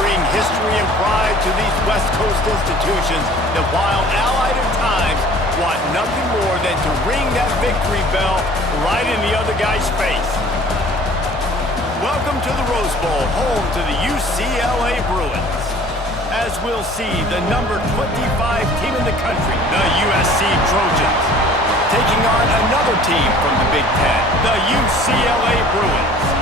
bring history and pride to these West Coast institutions that, while allied at times, want nothing more than to ring that victory bell right in the other guy's face. Welcome to the Rose Bowl, home to the UCLA Bruins. As we'll see, the number 25 team in the country, the USC Trojans, taking on another team from the Big Ten, the UCLA Bruins.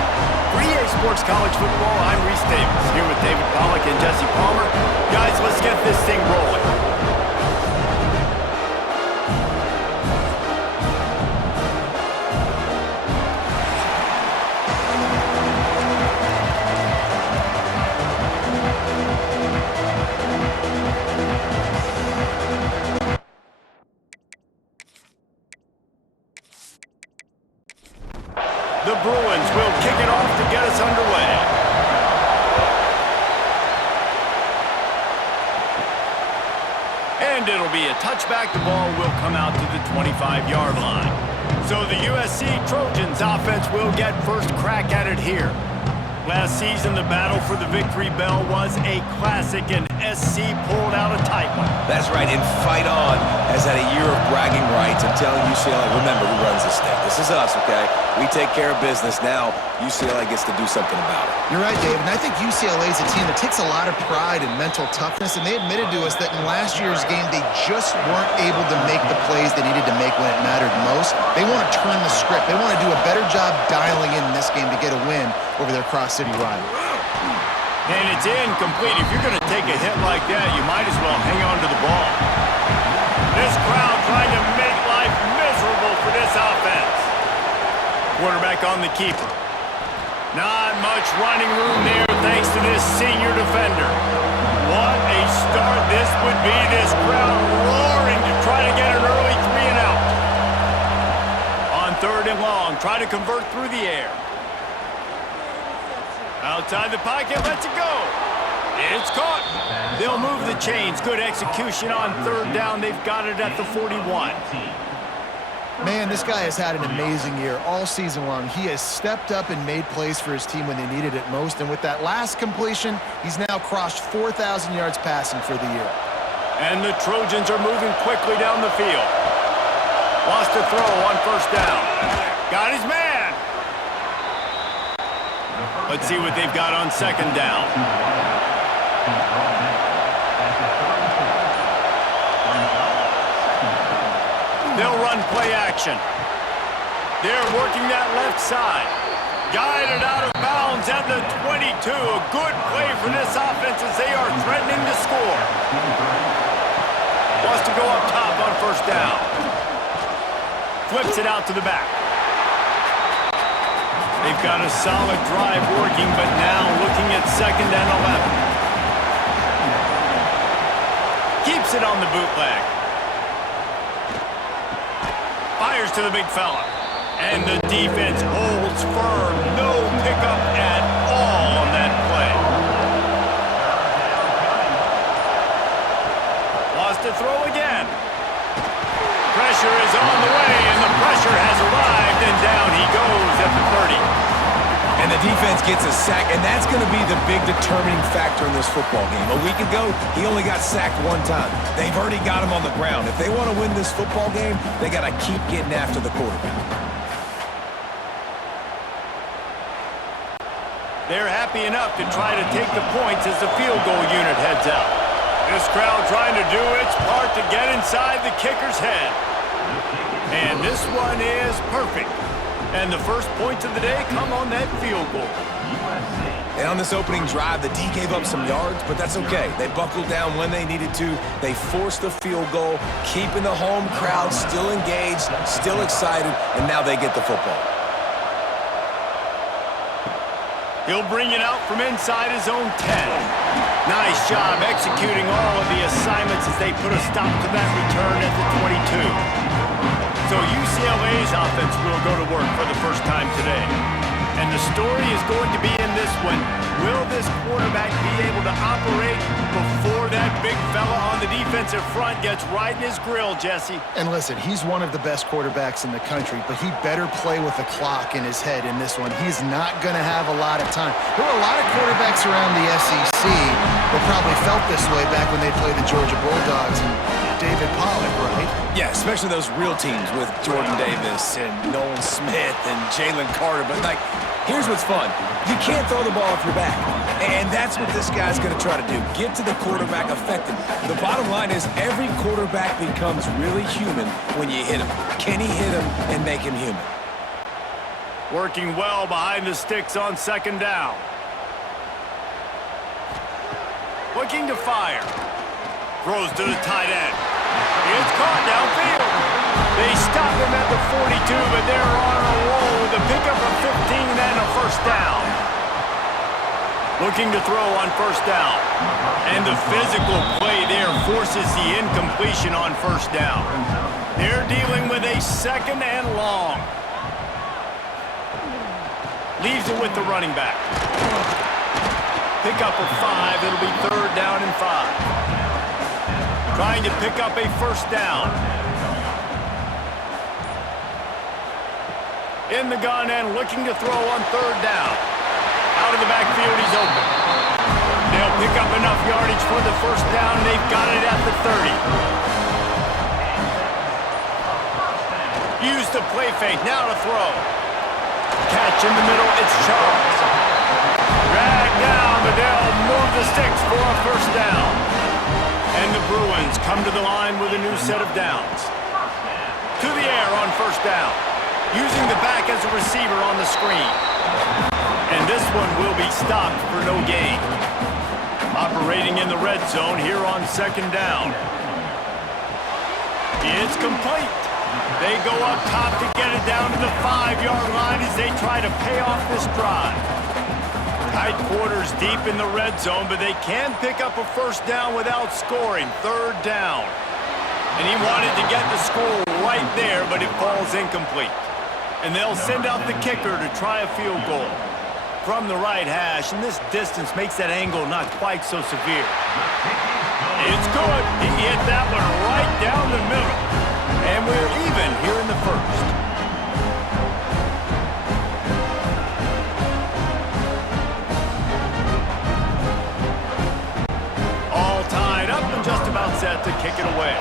For EA Sports College Football, I'm Reese Davis, here with David Pollack and Jesse Palmer. Guys, let's get this thing rolling. The Bruins will kick it off to get us underway. And it'll be a touchback. The ball will come out to the 25-yard line. So the USC Trojans offense will get first crack at it here. Last season, the battle for the victory bell was a classic, and SC pulled out a tight one. That's right, and Fight On has had a year of bragging rights and telling UCLA, remember who runs this thing. This is us, okay? We take care of business. Now, UCLA gets to do something about it. You're right, Dave, and I think UCLA is a team that takes a lot of pride in mental toughness, and they admitted to us that in last year's game, they just weren't able to make the plays they needed to make when it mattered most. They want to turn the script. They want to do a better job dialing in this game to get a win over their cross-city rival. And it's incomplete. If you're going to take a hit like that, you might as well hang on to the ball. This crowd trying to make life miserable for this offense. Quarterback on the keeper. Not much running room there thanks to this senior defender. What a start this would be. This crowd roaring to try to get an early 3-and-out. On 3rd and long, try to convert through the air. Outside the pocket, lets it go. It's caught. They'll move the chains. Good execution on 3rd down. They've got it at the 41. Man, this guy has had an amazing year all season long. He has stepped up and made plays for his team when they needed it most. And with that last completion, he's now crossed 4,000 yards passing for the year. And the Trojans are moving quickly down the field. Lost a throw on 1st down. Got his man. Let's see what they've got on 2nd down. They'll run play action. They're working that left side. Guided out of bounds at the 22. A good play for this offense as they are threatening to score. Wants to go up top on 1st down. Flips it out to the back. They've got a solid drive working, but now looking at 2nd and 11. Keeps it on the bootleg. Fires to the big fella. And the defense holds firm. No pickup at all on that play. Lost a throw again. Pressure is on the way, and the pressure has arrived, and down he goes at the 30. And the defense gets a sack, and that's going to be the big determining factor in this football game. A week ago, he only got sacked 1 time. They've already got him on the ground. If they want to win this football game, they got to keep getting after the quarterback. They're happy enough to try to take the points as the field goal unit heads out. This crowd trying to do its part to get inside the kicker's head. And this one is perfect. And the first points of the day come on that field goal. And on this opening drive, the D gave up some yards, but that's okay. They buckled down when they needed to. They forced the field goal, keeping the home crowd still engaged, still excited, and now they get the football. He'll bring it out from inside his own 10. Nice job executing all of the assignments as they put a stop to that return at the 22. So UCLA's offense will go to work for the first time today. And the story is going to be in this one. Will this quarterback be able to operate before that big fella on the defensive front gets right in his grill, Jesse? And listen, he's one of the best quarterbacks in the country, but he better play with the clock in his head in this one. He's not going to have a lot of time. There were a lot of quarterbacks around the SEC that probably felt this way back when they played the Georgia Bulldogs and David Pollock, right? Yeah, especially those real teams with Jordan Davis and Nolan Smith and Jalen Carter. But, like, here's what's fun. You can't throw the ball off your back. And that's what this guy's going to try to do. Get to the quarterback effectively. The bottom line is every quarterback becomes really human when you hit him. Can he hit him and make him human? Working well behind the sticks on second down. Looking to fire. Throws to the tight end. It's caught downfield. They stop him at the 42, but they're on a roll with a pickup of 15 and a first down. Looking to throw on first down. And the physical play there forces the incompletion on first down. They're dealing with a second and long. Leaves it with the running back. Pick up a 5. It'll be third down and 5. Trying to pick up a first down. In the gun and looking to throw on third down. Out of the backfield, he's open. They'll pick up enough yardage for the first down. They've got it at the 30. Use the play fake. Now to throw. Catch in the middle. It's Charles. Drag down, but they'll move the sticks for a first down. And the Bruins come to the line with a new set of downs. To the air on first down. Using the back as a receiver on the screen. And this one will be stopped for no gain. Operating in the red zone here on second down. It's complete. They go up top to get it down to the 5-yard line as they try to pay off this drive. Tight quarters deep in the red zone, but they can pick up a first down without scoring. Third down. And he wanted to get the score right there, but it falls incomplete. And they'll send out the kicker to try a field goal. From the right hash, and this distance makes that angle not quite so severe. It's good. He hit that one right down the middle. And we're even here in the first. All tied up and just about set to kick it away.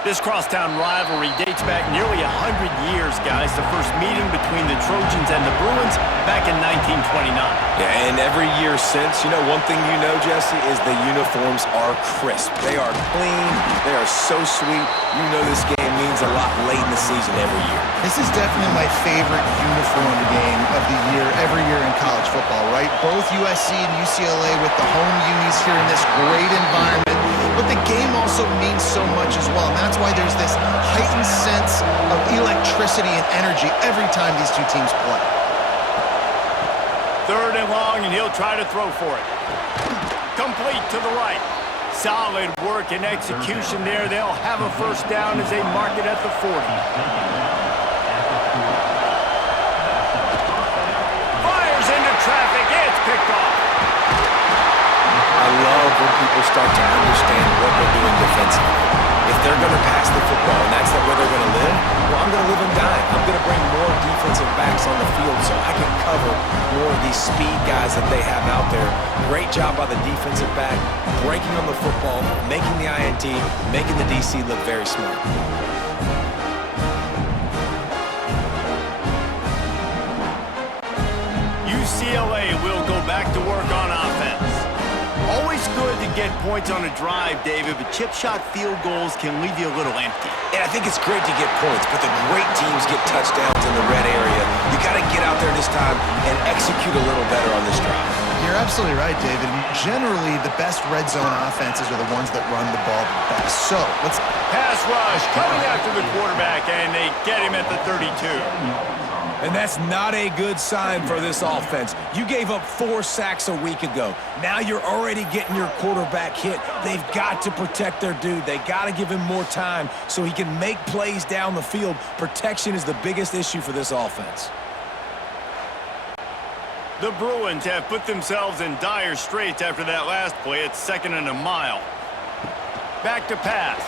This crosstown rivalry dates back nearly 100 years, guys. The first meeting between the Trojans and the Bruins back in 1929. Yeah, and every year since, one thing you know, Jesse, is the uniforms are crisp. They are clean. They are so sweet. You know this game means a lot late in the season every year. This is definitely my favorite uniform game of the year, every year in college football, right? Both USC and UCLA with the home unis here in this great environment. But the game also means so much as well, and that's why there's this heightened sense of electricity and energy every time these two teams play. Third and long, and he'll try to throw for it. Complete to the right. Solid work and execution there. They'll have a first down as they mark it at the 40. Fires into traffic. It's picked off. I love when people start to understand what they're doing defensively. If they're going to pass the football and that's where they're going to live, well, I'm going to live and die. I'm going to bring more defensive backs on the field so I can cover more of these speed guys that they have out there. Great job by the defensive back, breaking on the football, making the INT, making the DC look very smart. UCLA will go back to work on offense. Always good to get points on a drive, David, but chip shot field goals can leave you a little empty. And I think it's great to get points, but the great teams get touchdowns in the red area. You got to get out there this time and execute a little better on this drive. You're absolutely right, David. Generally, the best red zone offenses are the ones that run the ball the best. So, let's... Pass rush coming after the quarterback, and they get him at the 32. And that's not a good sign for this offense. You gave up 4 sacks a week ago. Now you're already getting your quarterback hit. They've got to protect their dude. They got to give him more time so he can make plays down the field. Protection is the biggest issue for this offense. The Bruins have put themselves in dire straits after that last play. It's 2nd and a mile. Back to pass.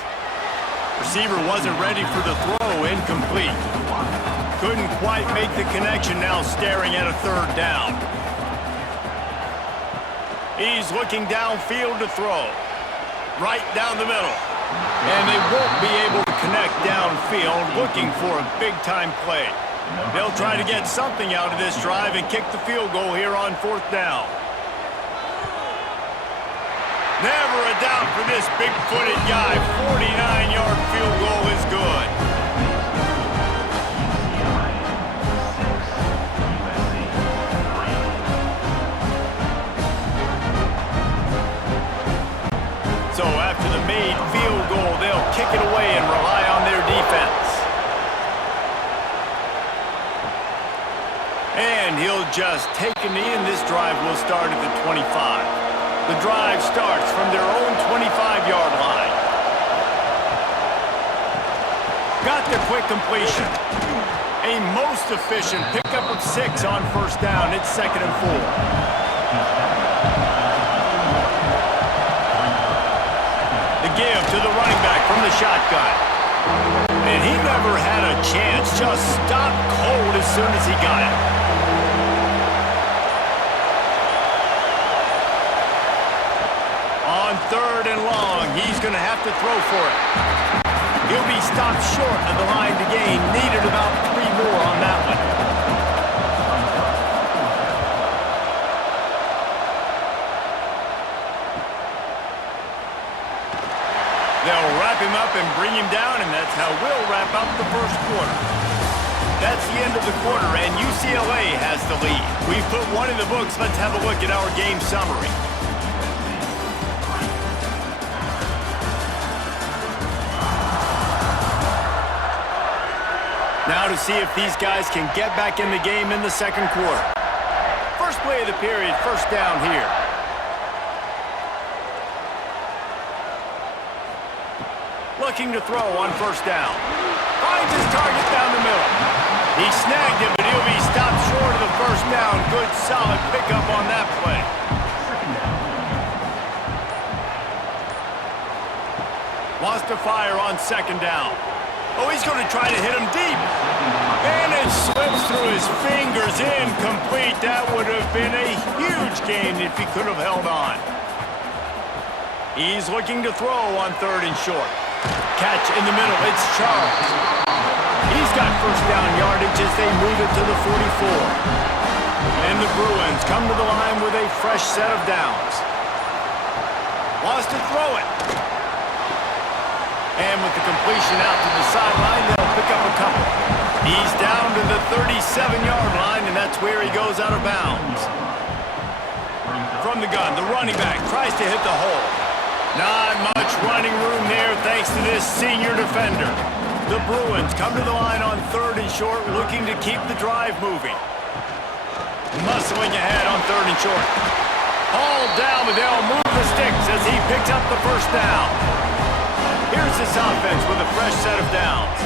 Receiver wasn't ready for the throw. Incomplete. Couldn't quite make the connection, now staring at a 3rd down. He's looking downfield to throw. Right down the middle. And they won't be able to connect downfield, looking for a big-time play. They'll try to get something out of this drive and kick the field goal here on 4th down. Never a doubt for this big-footed guy. 49-yard field goal is good. So after the made field goal, they'll kick it away and rely on their defense. And he'll just take a knee, and this drive will start at the 25. The drive starts from their own 25-yard line. Got the quick completion. A most efficient pickup of 6 on 1st down. It's 2nd and 4. Give to the running back from the shotgun. And he never had a chance, just stopped cold as soon as he got it. On 3rd and long, he's going to have to throw for it. He'll be stopped short of the line to gain. Needed about 3 more on that one. They'll wrap him up and bring him down, and that's how we'll wrap up the 1st quarter. That's the end of the quarter, and UCLA has the lead. We've put one in the books. Let's have a look at our game summary. Now to see if these guys can get back in the game in the 2nd quarter. First play of the period, 1st down here. Looking to throw on 1st down. Finds his target down the middle. He snagged it, but he'll be stopped short of the 1st down. Good, solid pickup on that play. Wants to fire on 2nd down. Oh, he's going to try to hit him deep. And it slips through his fingers. Incomplete. That would have been a huge gain if he could have held on. He's looking to throw on 3rd and short. Catch in the middle, it's Charles. He's got 1st down yardage as they move it to the 44. And the Bruins come to the line with a fresh set of downs. Wants to throw it. And with the completion out to the sideline, they'll pick up a couple. He's down to the 37-yard line, and that's where he goes out of bounds. From the gun, the running back tries to hit the hole. Not much running room there thanks to this senior defender. The Bruins come to the line on 3rd and short, looking to keep the drive moving. Muscling ahead on 3rd and short. Hauled down, but they'll move the sticks as he picks up the 1st down. Here's this offense with a fresh set of downs.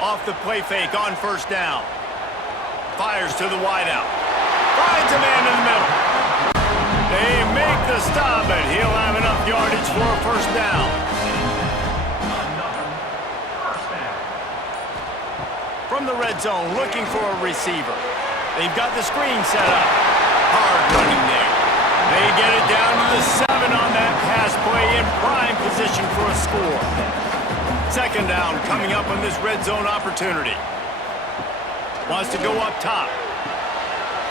Off the play fake on 1st down. Fires to the wideout. Finds a man in the middle. They make the stop, but he'll have enough yardage for a 1st down. From the red zone, looking for a receiver. They've got the screen set up. Hard running there. They get it down to the 7 on that pass play, in prime position for a score. 2nd down coming up on this red zone opportunity. Wants to go up top.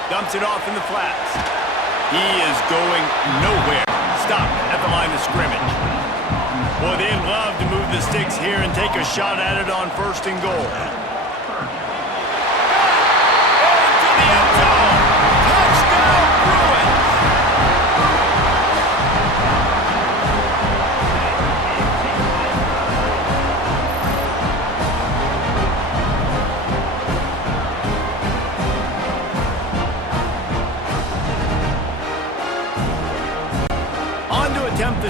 Dumps it off in the flats. He is going nowhere. Stopped at the line of scrimmage. Boy, they'd love to move the sticks here and take a shot at it on 1st and goal. Into the end zone. Touchdown, Bruins!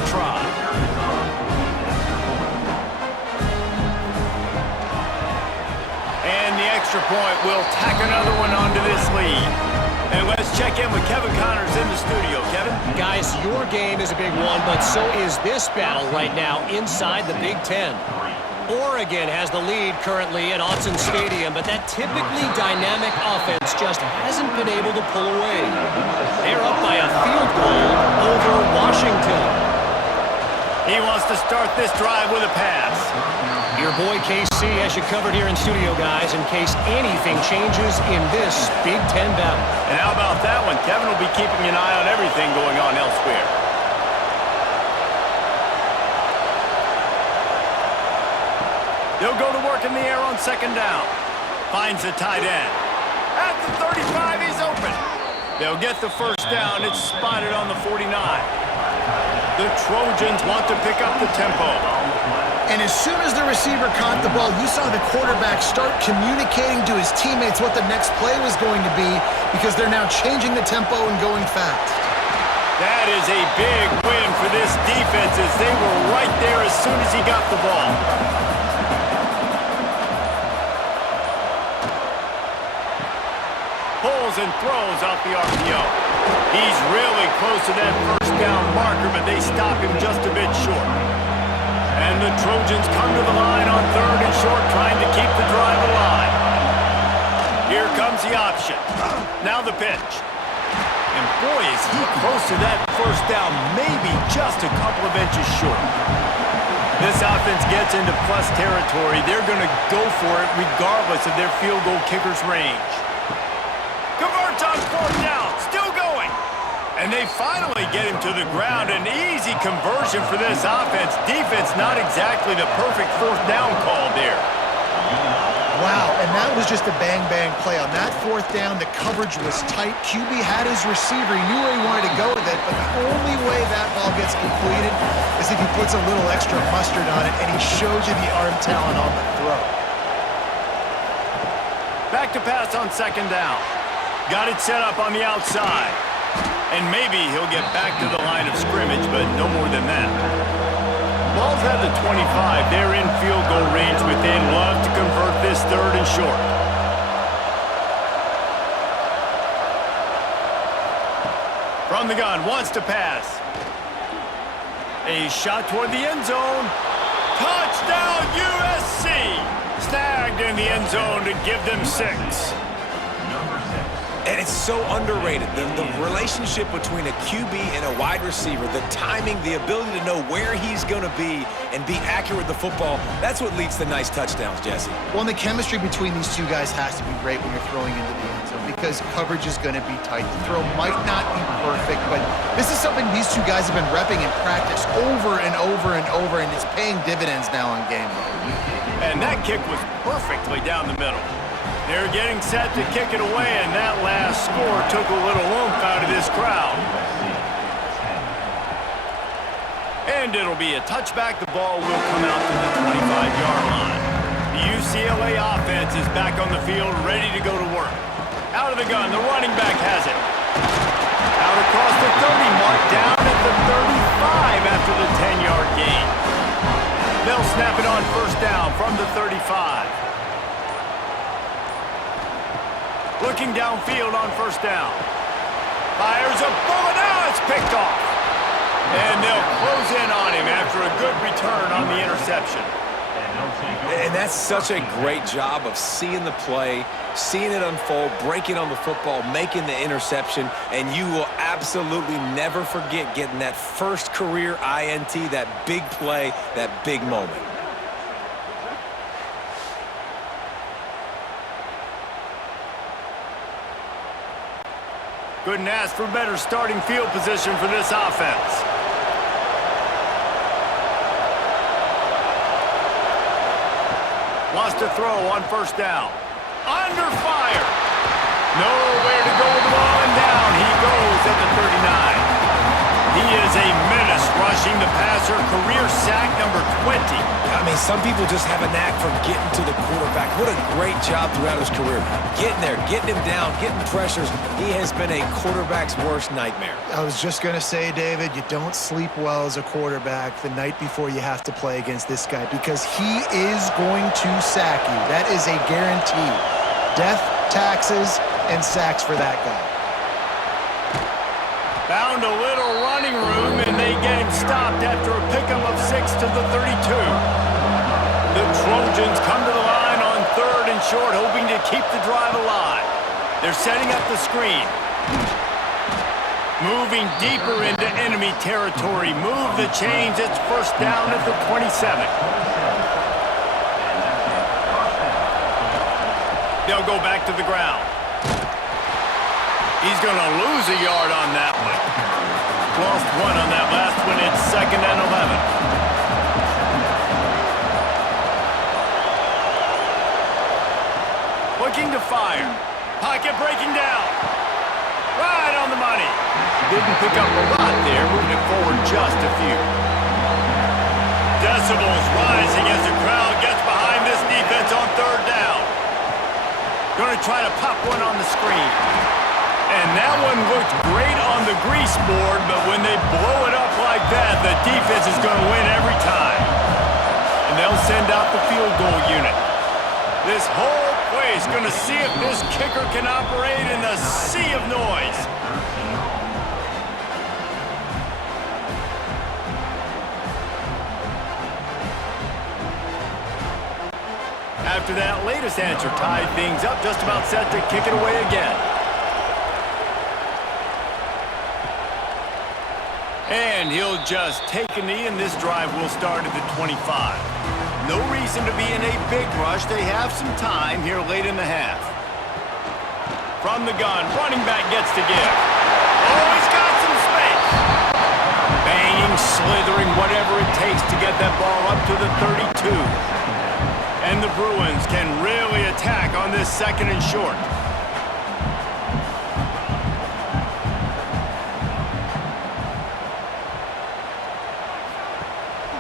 try. And the extra point will tack another one onto this lead. And let's check in with Kevin Connors in the studio. Kevin? Guys, your game is a big one, but so is this battle right now inside the Big Ten. Oregon has the lead currently at Autzen Stadium, but that typically dynamic offense just hasn't been able to pull away. They're up by a field goal over Washington. He wants to start this drive with a pass. Your boy KC has you covered here in studio, guys, in case anything changes in this Big Ten battle. And how about that one? Kevin will be keeping an eye on everything going on elsewhere. They'll go to work in the air on second down. Finds the tight end. At the 35, he's open. They'll get the first down. It's spotted on the 49. The Trojans want to pick up the tempo. And as soon as the receiver caught the ball, you saw the quarterback start communicating to his teammates what the next play was going to be because they're now changing the tempo and going fast. That is a big win for this defense as they were right there as soon as he got the ball. Pulls and throws off the RPO. He's really close to that first down marker, but they stop him just a bit short. And the Trojans come to the line on third and short, trying to keep the drive alive. Here comes the option. Now the pitch. And boy, is he close to that first down, maybe just a couple of inches short. This offense gets into plus territory. They're going to go for it regardless of their field goal kicker's range. Converts on fourth down, still going. And they finally get him to the ground. An easy conversion for this offense. Defense not exactly the perfect fourth down call there. Wow, and that was just a bang-bang play. On that fourth down, the coverage was tight. QB had his receiver. He knew where he wanted to go with it, but the only way that ball gets completed is if he puts a little extra mustard on it, and he shows you the arm talent on the throw. Back to pass on second down. Got it set up on the outside. And maybe he'll get back to the line of scrimmage, but no more than that. Ball's at the 25. They're in field goal range, but they'd love to convert this third and short. From the gun, wants to pass. A shot toward the end zone. Touchdown, USC! Snagged in the end zone to give them 6. And it's so underrated. The relationship between a QB and a wide receiver, the timing, the ability to know where he's going to be and be accurate with the football, that's what leads to nice touchdowns, Jesse. Well, and the chemistry between these two guys has to be great when you're throwing into the end zone because coverage is going to be tight. The throw might not be perfect, but this is something these two guys have been repping in practice over and over and over, and it's paying dividends now on game day. And that kick was perfectly down the middle. They're getting set to kick it away, and that last score took a little oomph out of this crowd. And it'll be a touchback. The ball will come out to the 25-yard line. The UCLA offense is back on the field, ready to go to work. Out of the gun, the running back has it. Out across the 30, mark down at the 35 after the 10-yard gain. They'll snap it on first down from the 35. Looking downfield on first down. Fires a bullet. Now it's picked off. And they'll close in on him after a good return on the interception. And that's such a great job of seeing the play, seeing it unfold, breaking on the football, making the interception, and you will absolutely never forget getting that first career INT, that big play, that big moment. Couldn't ask for better starting field position for this offense. Wants to throw on first down. Under fire. Nowhere to go with the ball, and down he goes at the 39. He is a menace rushing rushing the passer, career sack number 20. I mean, some people just have a knack for getting to the quarterback. What a great job throughout his career. Getting there, getting him down, getting pressures. He has been a quarterback's worst nightmare. I was just going to say, David, you don't sleep well as a quarterback the night before you have to play against this guy because he is going to sack you. That is a guarantee. Death, taxes, and sacks for that guy. Found a little running room, and they get him stopped after a pickup of 6 to the 32. The Trojans come to the line on 3rd and short, hoping to keep the drive alive. They're setting up the screen. Moving deeper into enemy territory. Move the chains. It's first down at the 27. They'll go back to the ground. He's going to lose a yard on that one. Lost 1 on that last one. It's 2nd and 11. Looking to fire. Pocket breaking down. Right on the money. Didn't pick up a lot there. Moving it forward just a few. Decibels rising as the crowd gets behind this defense on 3rd down. Going to try to pop one on the screen. And that one looked great on the grease board, but when they blow it up like that, the defense is going to win every time. And they'll send out the field goal unit. This whole place is going to see if this kicker can operate in the sea of noise. After that latest answer tied things up, just about set to kick it away again. And he'll just take a knee, and this drive will start at the 25. No reason to be in a big rush. They have some time here late in the half. From the gun, running back gets to give. Oh, he's got some space. Banging, slithering, whatever it takes to get that ball up to the 32. And the Bruins can really attack on this 2nd and short.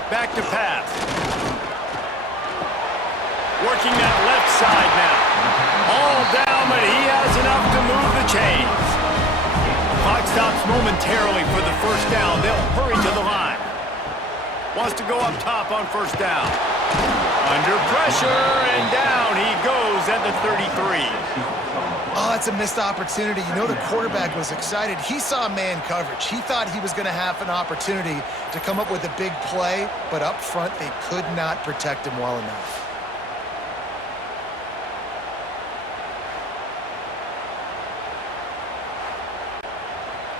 Back to pass. Working that left side now. All down, but he has enough to move the chains. Clock stops momentarily for the first down. They'll hurry to the line. Wants to go up top on 1st down. Under pressure, and down he goes at the 33. Oh, that's a missed opportunity. You know the quarterback was excited. He saw man coverage. He thought he was going to have an opportunity to come up with a big play, but up front they could not protect him well enough.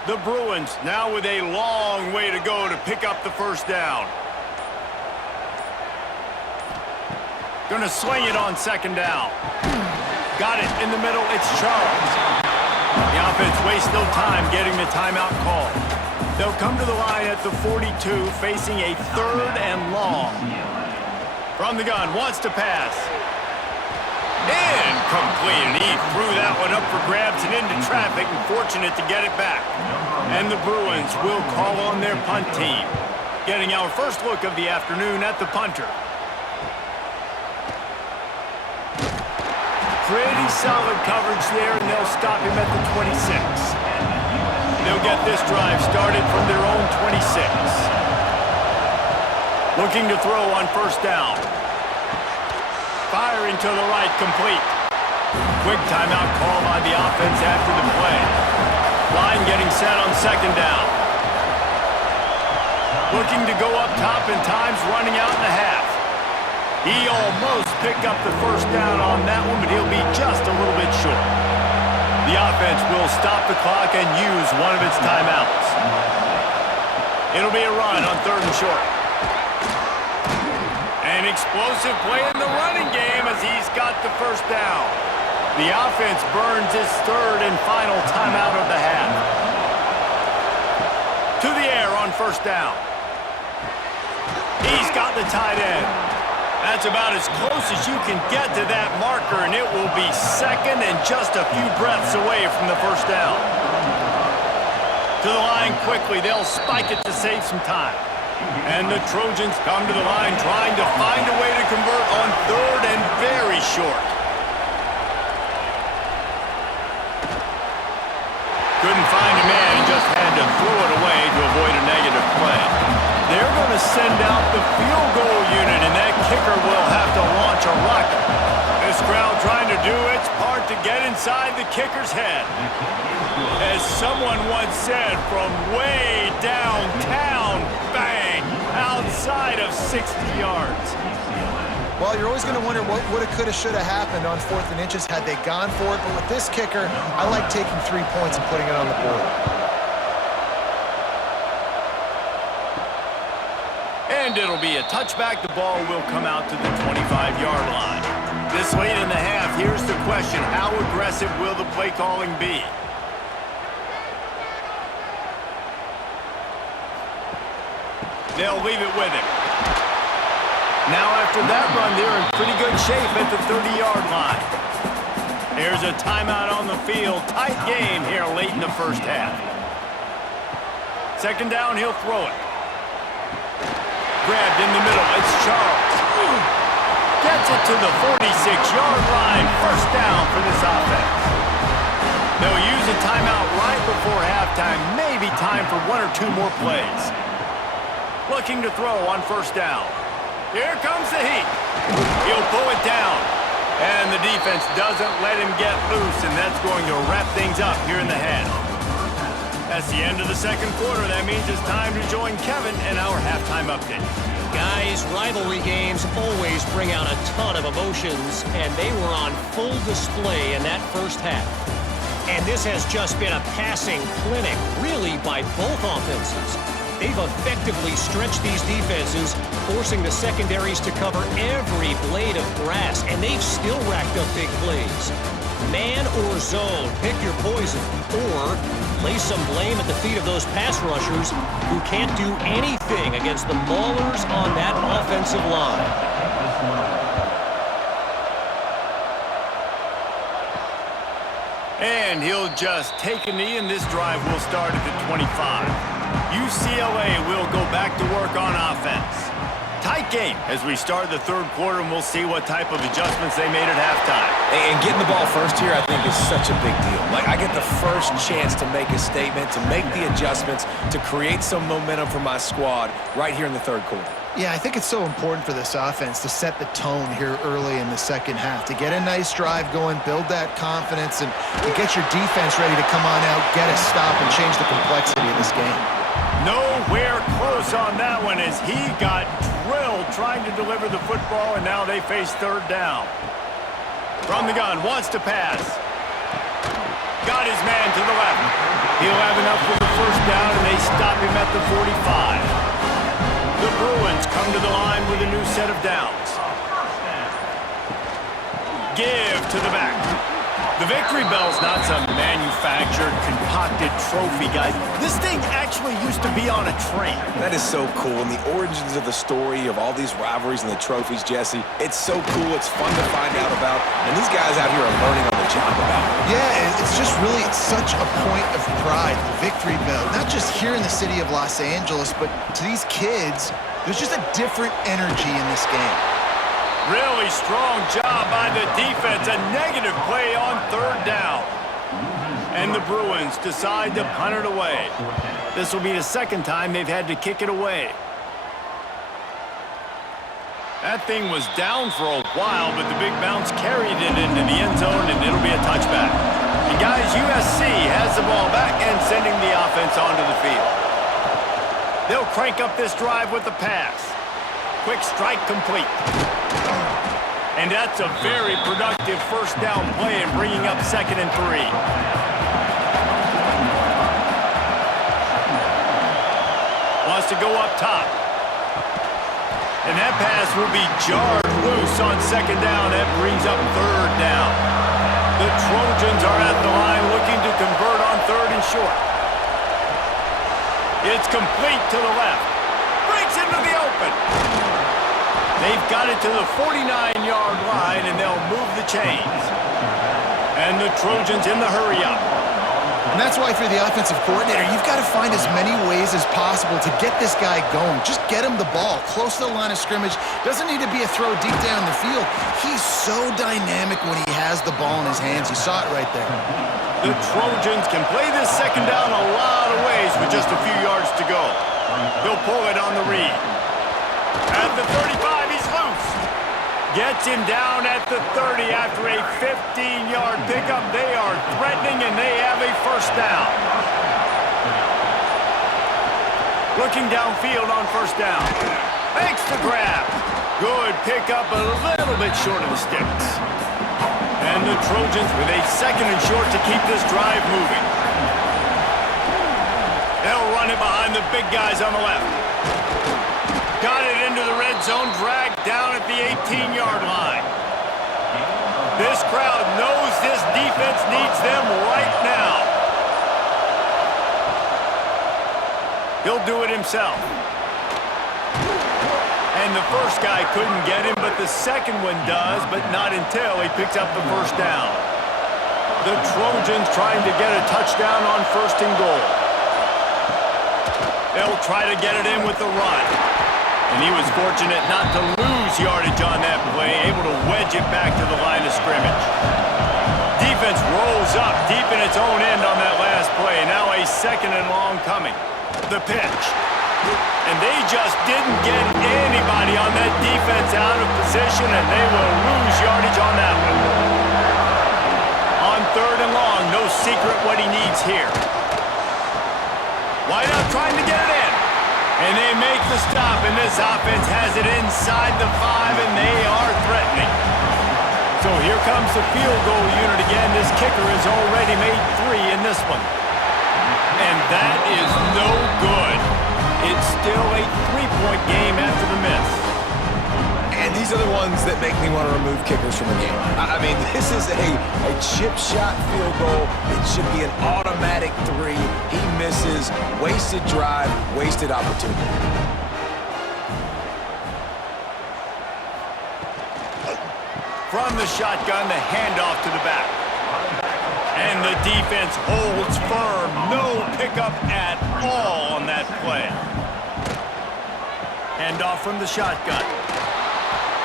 The Bruins now with a long way to go to pick up the 1st down. Gonna swing it on 2nd down. Got it in the middle. It's Charles. The offense wastes no time getting the timeout call. They'll come to the line at the 42, facing a 3rd and long. From the gun, wants to pass. Incomplete, and he threw that one up for grabs and into traffic, and fortunate to get it back. And the Bruins will call on their punt team. Getting our first look of the afternoon at the punter. Pretty solid coverage there, and they'll stop him at the 26. They'll get this drive started from their own 26. Looking to throw on 1st down. Firing to the right, complete. Quick timeout call by the offense after the play. Line getting set on 2nd down. Looking to go up top, and time's running out in the half. He almost picked up the 1st down on that one, but he'll be just a little bit short. The offense will stop the clock and use one of its timeouts. It'll be a run on 3rd and short. An explosive play in the running game as he's got the 1st down. The offense burns his 3rd and final timeout of the half. To the air on 1st down. He's got the tight end. That's about as close as you can get to that marker, and it will be 2nd and just a few breaths away from the 1st down. To the line quickly. They'll spike it to save some time. And the Trojans come to the line trying to find a way to convert on third and very short. Couldn't find a man and just had to throw it away to avoid a negative play. They're going to send out the field goal unit, and that kicker will have to launch a rocket. This crowd trying to do its part to get inside the kicker's head. As someone once said, from way downtown, bang, outside of 60 yards. Well, you're always going to wonder what woulda, coulda, shoulda happened on 4th and inches had they gone for it. But with this kicker, I like taking 3 points and putting it on the board. And it'll be a touchback. The ball will come out to the 25-yard line. This late in the half, here's the question. How aggressive will the play calling be? They'll leave it with him. Now after that run, they're in pretty good shape at the 30-yard line. There's a timeout on the field. Tight game here late in the first half. Second down, he'll throw it. Grabbed in the middle. It's Charles. Gets it to the 46-yard line. First down for this offense. They'll use a timeout right before halftime. Maybe time for 1 or 2 more plays. Looking to throw on first down. Here comes the heat. He'll pull it down. And the defense doesn't let him get loose, and that's going to wrap things up here in the half. That's the end of the second quarter. That means it's time to join Kevin in our halftime update. Guys, rivalry games always bring out a ton of emotions, and they were on full display in that first half. And this has just been a passing clinic, really, by both offenses. They've effectively stretched these defenses, forcing the secondaries to cover every blade of grass, and they've still racked up big plays. Man or zone, pick your poison, or lay some blame at the feet of those pass rushers who can't do anything against the maulers on that offensive line. And he'll just take a knee, and this drive will start at the 25. UCLA will go back to work on offense. Tight game as we start the third quarter, and we'll see what type of adjustments they made at halftime. And getting the ball first here, I think, is such a big deal. Like, I get the first chance to make a statement, to make the adjustments, to create some momentum for my squad right here in the third quarter. Yeah, I think it's so important for this offense to set the tone here early in the second half, to get a nice drive going, build that confidence, and to get your defense ready to come on out, get a stop, and change the complexity of this game. Nowhere close on that one as he got drilled trying to deliver the football, and now they face third down. From the gun, wants to pass. Got his man to the left. He'll have enough for the first down, and they stop him at the 45. The Bruins come to the line with a new set of downs. Give to the back. The victory bell's not some manufactured, concocted trophy, guys. This thing actually used to be on a train. That is so cool, and the origins of the story of all these rivalries and the trophies, Jesse, it's so cool, it's fun to find out about, and these guys out here are learning on the job about it. Yeah, it's just really such a point of pride, the victory bell. Not just here in the city of Los Angeles, but to these kids, there's just a different energy in this game. Really strong job by the defense. A negative play on third down. And the Bruins decide to punt it away. This will be the second time they've had to kick it away. That thing was down for a while, but the big bounce carried it into the end zone, and it'll be a touchback. And guys, USC has the ball back and sending the offense onto the field. They'll crank up this drive with the pass. Quick strike complete. And that's a very productive first down play and bringing up 2nd and 3. Wants to go up top. And that pass will be jarred loose on 2nd down. That brings up 3rd down. The Trojans are at the line looking to convert on 3rd and short. It's complete to the left. Breaks into the open. They've got it to the 49-yard line, and they'll move the chains. And the Trojans in the hurry-up. And that's why, if you're the offensive coordinator, you've got to find as many ways as possible to get this guy going. Just get him the ball close to the line of scrimmage. Doesn't need to be a throw deep down the field. He's so dynamic when he has the ball in his hands. You saw it right there. The Trojans can play this second down a lot of ways with just a few yards to go. They'll pull it on the read. At the 35, he's loose. Gets him down at the 30 after a 15-yard pickup. They are threatening, and they have a first down. Looking downfield on first down. Makes the grab. Good pickup, a little bit short of the sticks. And the Trojans with a second and short to keep this drive moving. They'll run it behind the big guys on the left. Got it into the red zone, dragged down at the 18-yard line. This crowd knows this defense needs them right now. He'll do it himself. And the first guy couldn't get him, but the second one does, but not until he picks up the first down. The Trojans trying to get a touchdown on first and goal. They'll try to get it in with the run. And he was fortunate not to lose yardage on that play, able to wedge it back to the line of scrimmage. Defense rolls up deep in its own end on that last play. Now a second and long coming. The pitch. And they just didn't get anybody on that defense out of position, and they will lose yardage on that one. On third and long, no secret what he needs here. Wide out trying to get it in. And they make the stop, and this offense has it inside the 5, and they are threatening. So here comes the field goal unit again. This kicker has already made 3 in this one. And that is no good. It's still a 3-point game after the miss. And these are the ones that make me want to remove kickers from the game. I mean, this is a chip shot field goal. It should be an automatic 3. He misses. Wasted drive, wasted opportunity. From the shotgun, the handoff to the back. And the defense holds firm. No pickup at all on that play. Handoff from the shotgun.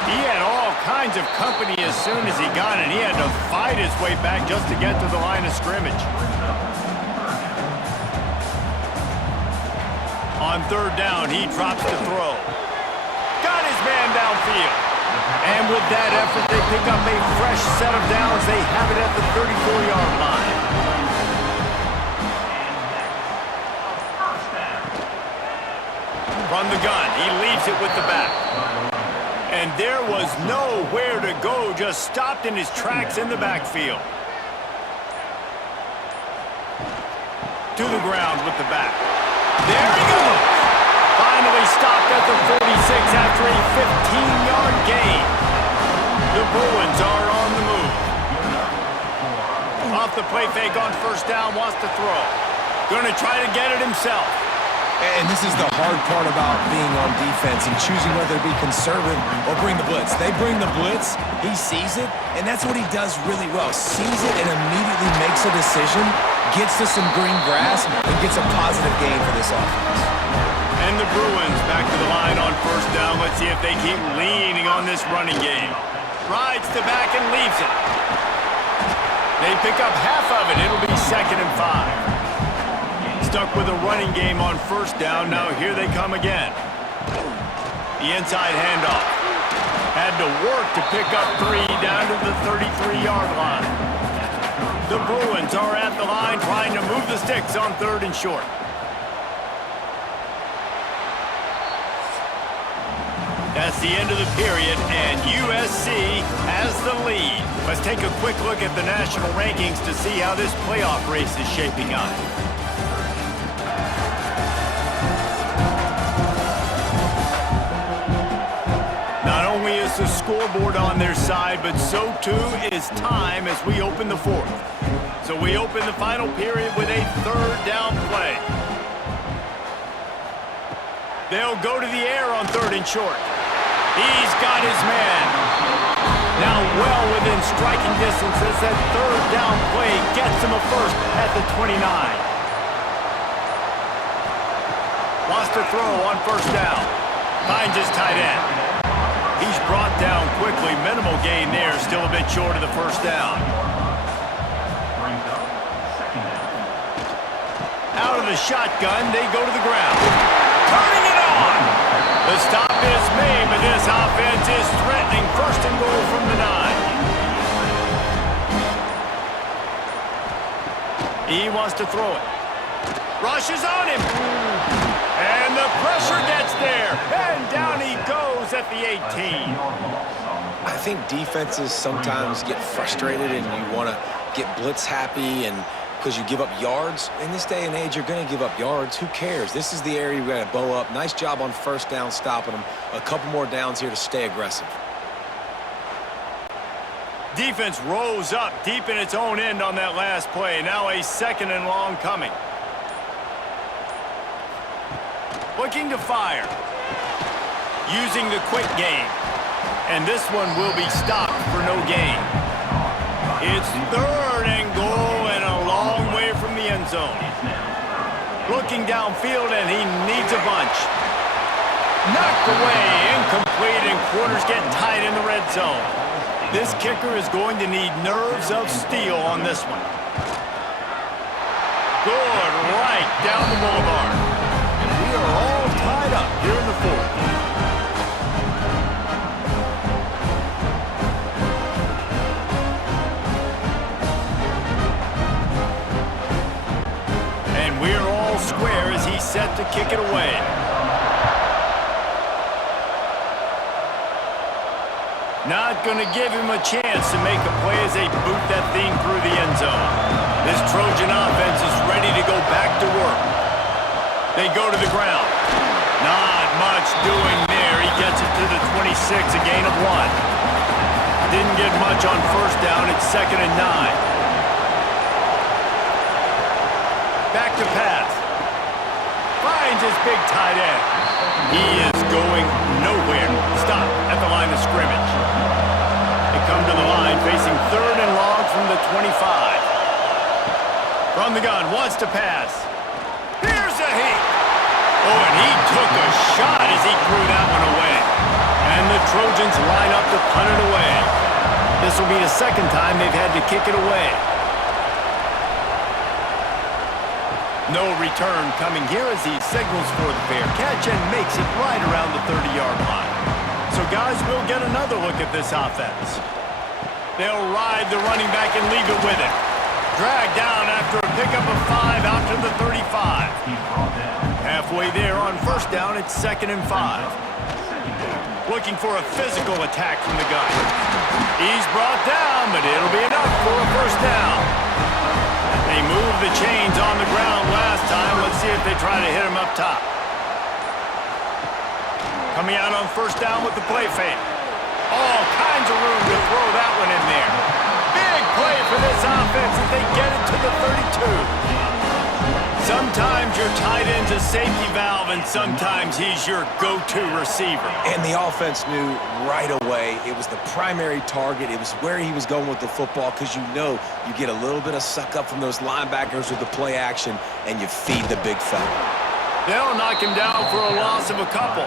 He had all kinds of company as soon as he got it. He had to fight his way back just to get to the line of scrimmage. On third down, he drops the throw. Got his man downfield. And with that effort, they pick up a fresh set of downs. They have it at the 34-yard line. From the gun, he leaves it with the back. And there was nowhere to go, just stopped in his tracks in the backfield. To the ground with the back. There he goes! Finally stopped at the 46 after a 15-yard gain. The Bruins are on the move. Off the play fake on first down, wants to throw. Going to try to get it himself. And this is the hard part about being on defense and choosing whether to be conservative or bring the blitz. They bring the blitz, he sees it, and that's what he does really well. Sees it and immediately makes a decision, gets to some green grass, and gets a positive gain for this offense. And the Bruins back to the line on first down. Let's see if they keep leaning on this running game. Rides to back and leaves it. They pick up half of it. It'll be 2nd and 5. Stuck with a running game on first down. Now here they come again. The inside handoff. Had to work to pick up 3 down to the 33-yard line. The Bruins are at the line trying to move the sticks on 3rd and short. That's the end of the period, and USC has the lead. Let's take a quick look at the national rankings to see how this playoff race is shaping up. Not only is the scoreboard on their side, but so too is time as we open the 4th. So we open the final period with a 3rd down play. They'll go to the air on 3rd and short. He's got his man. Now well within striking distance as that third down play gets him a first at the 29. Wants to throw on first down. Finds his tight end. He's brought down quickly. Minimal gain there. Still a bit short of the first down. Out of the shotgun, they go to the ground. Turning it on! The stop is made, but this offense is threatening first and goal from the 9. He wants to throw it. Rushes on him. And the pressure gets there. And down he goes at the 18. I think defenses sometimes get frustrated and you want to get blitz happy and because you give up yards. In this day and age, you're going to give up yards. Who cares? This is the area you got to bow up. Nice job on first down stopping them. A couple more downs here to stay aggressive. Defense rose up deep in its own end on that last play. Now a second and long coming. Looking to fire. Using the quick game. And this one will be stopped for no gain. It's third and goal and a long way from the end zone. Looking downfield and he needs a bunch. Knocked away, incomplete, and quarters get tight in the red zone. This kicker is going to need nerves of steel on this one. Good right down the boulevard. And we are all tied up here in the fourth. We're all square as he's set to kick it away. Not going to give him a chance to make a play as they boot that thing through the end zone. This Trojan offense is ready to go back to work. They go to the ground. Not much doing there. He gets it to the 26, a gain of 1. Didn't get much on first down. It's 2nd and 9. Back to pass. Finds his big tight end. He is going nowhere. Stop at the line of scrimmage. They come to the line facing third and long from the 25. From the gun, wants to pass. Here's a heat. Oh, and he took a shot as he threw that one away. And the Trojans line up to punt it away. This will be the second time they've had to kick it away. No return coming here as he signals for the fair catch and makes it right around the 30-yard line. So guys, we'll get another look at this offense. They'll ride the running back and leave it with him. Dragged down after a pickup of 5 out to the 35. Halfway there on first down, it's 2nd and 5. Looking for a physical attack from the gun. He's brought down, but it'll be enough for a first down. They moved the chains on the ground last time. Let's see if they try to hit him up top. Coming out on first down with the play fake. All kinds of room to throw that one in there. Big play for this offense as they get it to the 32. Sometimes your tight end's a safety valve, and sometimes he's your go-to receiver. And the offense knew right away it was the primary target. It was where he was going with the football because you know you get a little bit of suck up from those linebackers with the play action, and you feed the big fella. They'll knock him down for a loss of a couple.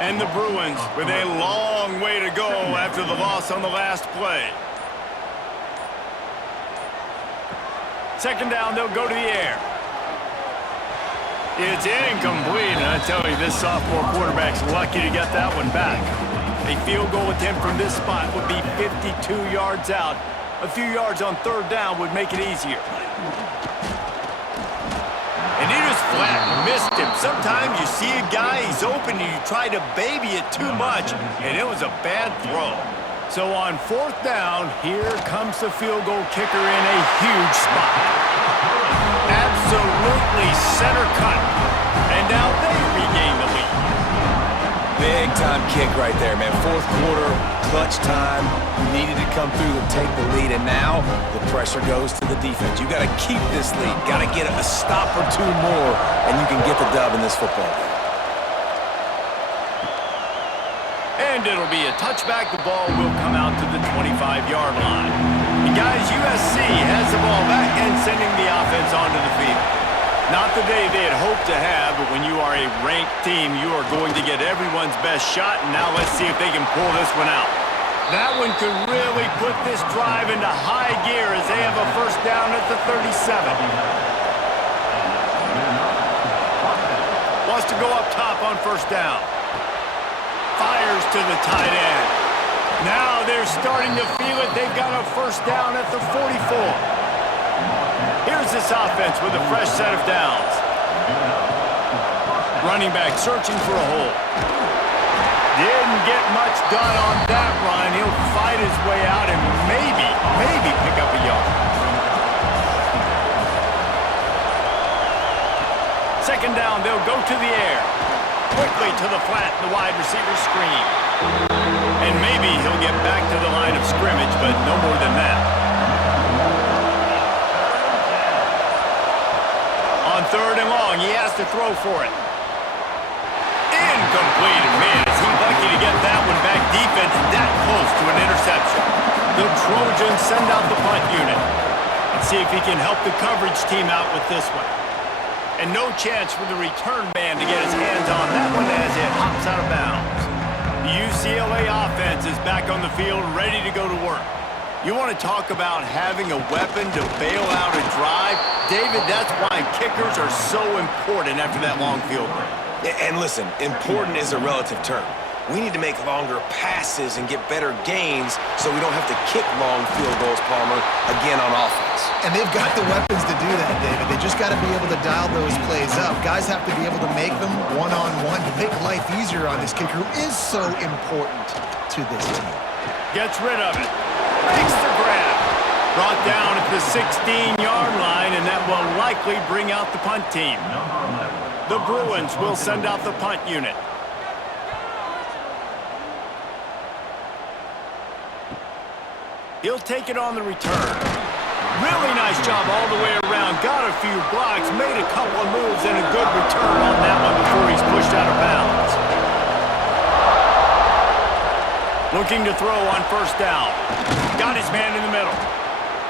And the Bruins with a long way to go after the loss on the last play. Second down, they'll go to the air. It's incomplete, and I tell you, this sophomore quarterback's lucky to get that one back. A field goal attempt from this spot would be 52 yards out. A few yards on third down would make it easier. And he just flat missed him. Sometimes you see a guy, he's open, and you try to baby it too much, and it was a bad throw. So on fourth down, here comes the field goal kicker in a huge spot. Absolutely center cut. And now they regain the lead. Big time kick right there, man. Fourth quarter, clutch time. You needed to come through and take the lead, and now the pressure goes to the defense. You got to keep this lead. Got to get a stop or two more, and you can get the dub in this football game. And it'll be a touchback. The ball will come out to 25-yard line. And guys, USC has the ball back and sending the offense onto the field. Not the day they had hoped to have, but when you are a ranked team, you are going to get everyone's best shot, and now let's see if they can pull this one out. That one could really put this drive into high gear as they have a first down at the 37. Wants to go up top on first down. Fires to the tight end. Now they're starting to feel it. They've got a first down at the 44. Here's this offense with a fresh set of downs. Running back searching for a hole. Didn't get much done on that run. He'll fight his way out and maybe pick up a yard. Second down, they'll go to the air. Quickly to the flat, the wide receiver screen. And maybe he'll get back to the line of scrimmage, but no more than that. On third and long, he has to throw for it. Incomplete. Man, is he lucky to get that one back. Defense that close to an interception. The Trojans send out the punt unit. Let's see if he can help the coverage team out with this one. And no chance for the return man to get his hands on that one as it hops out of bounds. The UCLA offense is back on the field, ready to go to work. You want to talk about having a weapon to bail out a drive? David, that's why kickers are so important after that long field goal. And listen, important is a relative term. We need to make longer passes and get better gains so we don't have to kick long field goals, Palmer, again on offense. And they've got the weapons to do that, David. They just got to be able to dial those plays up. Guys have to be able to make them one-on-one to make life easier on this kicker, who is so important to this team. Gets rid of it. Makes the grab. Brought down at the 16-yard line, and that will likely bring out the punt team. The Bruins will send out the punt unit. He'll take it on the return. Really nice job all the way around. Got a few blocks, made a couple of moves, and a good return on that one before he's pushed out of bounds. Looking to throw on first down. Got his man in the middle.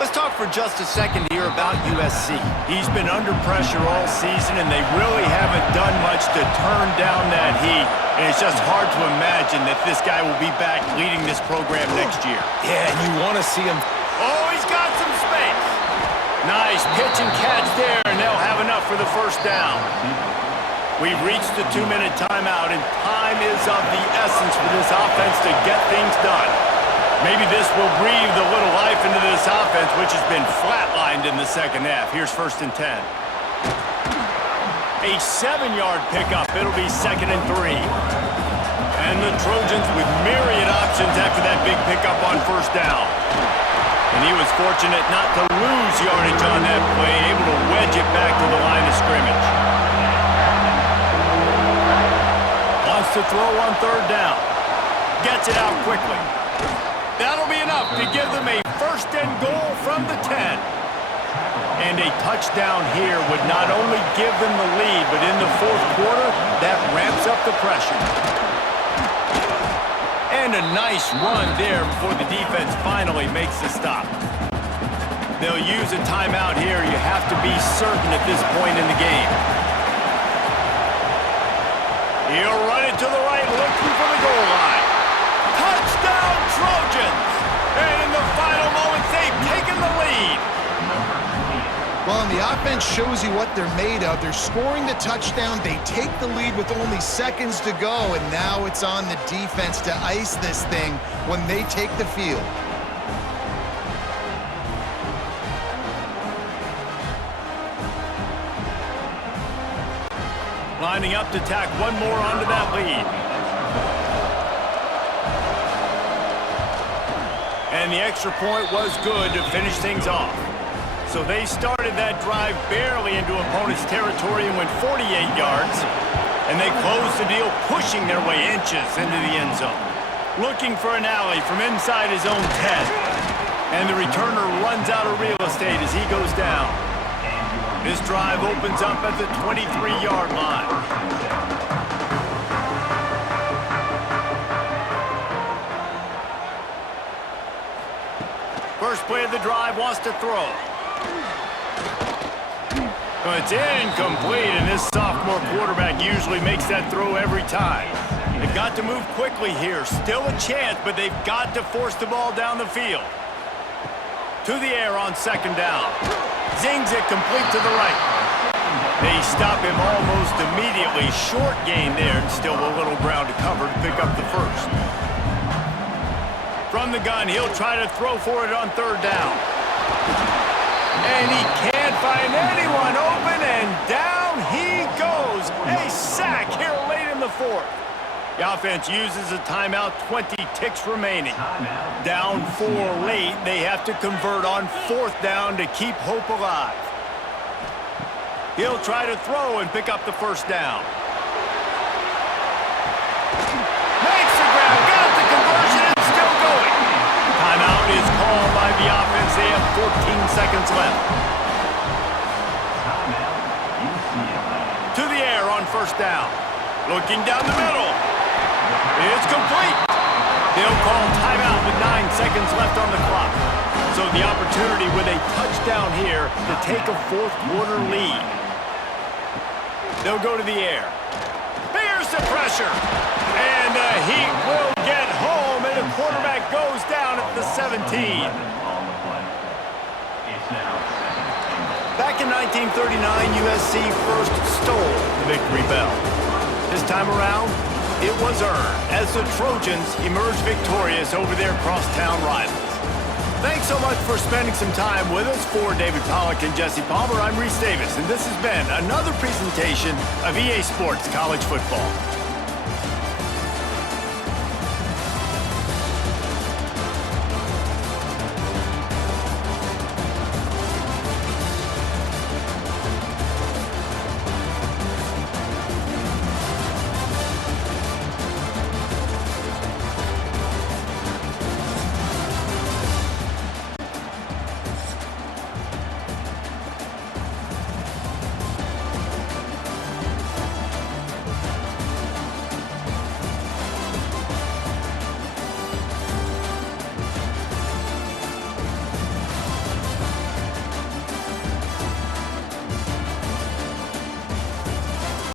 Let's talk for just a second here about USC. He's been under pressure all season, and they really haven't done much to turn down that heat. And it's just hard to imagine that this guy will be back leading this program next year. Yeah, and you want to see him. Oh, he's got some space. Nice pitch and catch there, and they'll have enough for the first down. We've reached the 2-minute timeout, and time is of the essence for this offense to get things done. Maybe this will breathe a little life into this offense, which has been flatlined in the second half. Here's 1st and 10. A 7-yard pickup. It'll be 2nd and 3. And the Trojans with myriad options after that big pickup on first down. And he was fortunate not to lose yardage on that play, able to wedge it back to the line of scrimmage. Wants to throw on third down. Gets it out quickly. That'll be enough to give them a 1st and goal from the 10. And a touchdown here would not only give them the lead, but in the 4th quarter, that ramps up the pressure. And a nice run there before the defense finally makes the stop. They'll use a timeout here. You have to be certain at this point in the game. He'll run it to the right, looking for the goal line. Touchdown, Trojans! And in the final moments, they've taken the lead. Well, and the offense shows you what they're made of. They're scoring the touchdown. They take the lead with only seconds to go, and now it's on the defense to ice this thing when they take the field. Lining up to tack one more onto that lead. And the extra point was good to finish things off. So they started that drive barely into opponent's territory and went 48 yards. And they closed the deal, pushing their way inches into the end zone. Looking for an alley from inside his own 10. And the returner runs out of real estate as he goes down. This drive opens up at the 23-yard line. First play of the drive, wants to throw. It's incomplete, and this sophomore quarterback usually makes that throw every time. They've got to move quickly here. Still a chance, but they've got to force the ball down the field. To the air on second down. Zings it complete to the right. They stop him almost immediately. Short gain there, and still a little ground to cover to pick up the first. From the gun, he'll try to throw for it on third down. And he can't find anyone open, and down he goes. A sack here late in the fourth. The offense uses a timeout, 20 ticks remaining. Down 4 late, they have to convert on fourth down to keep hope alive. He'll try to throw and pick up the first down. Makes the grab, got the conversion, and still going. Timeout is called by the offense. They have 14 seconds left. To the air on first down. Looking down the middle. It's complete. They'll call timeout with 9 seconds left on the clock. So the opportunity with a touchdown here to take a fourth quarter lead. They'll go to the air. Bears the pressure. And the Heat will get home, and the quarterback goes down at the 17. Back in 1939, USC first stole the victory bell. This time around, it was earned as the Trojans emerged victorious over their crosstown rivals. Thanks so much for spending some time with us. For David Pollack and Jesse Palmer, I'm Reese Davis, and this has been another presentation of EA Sports College Football.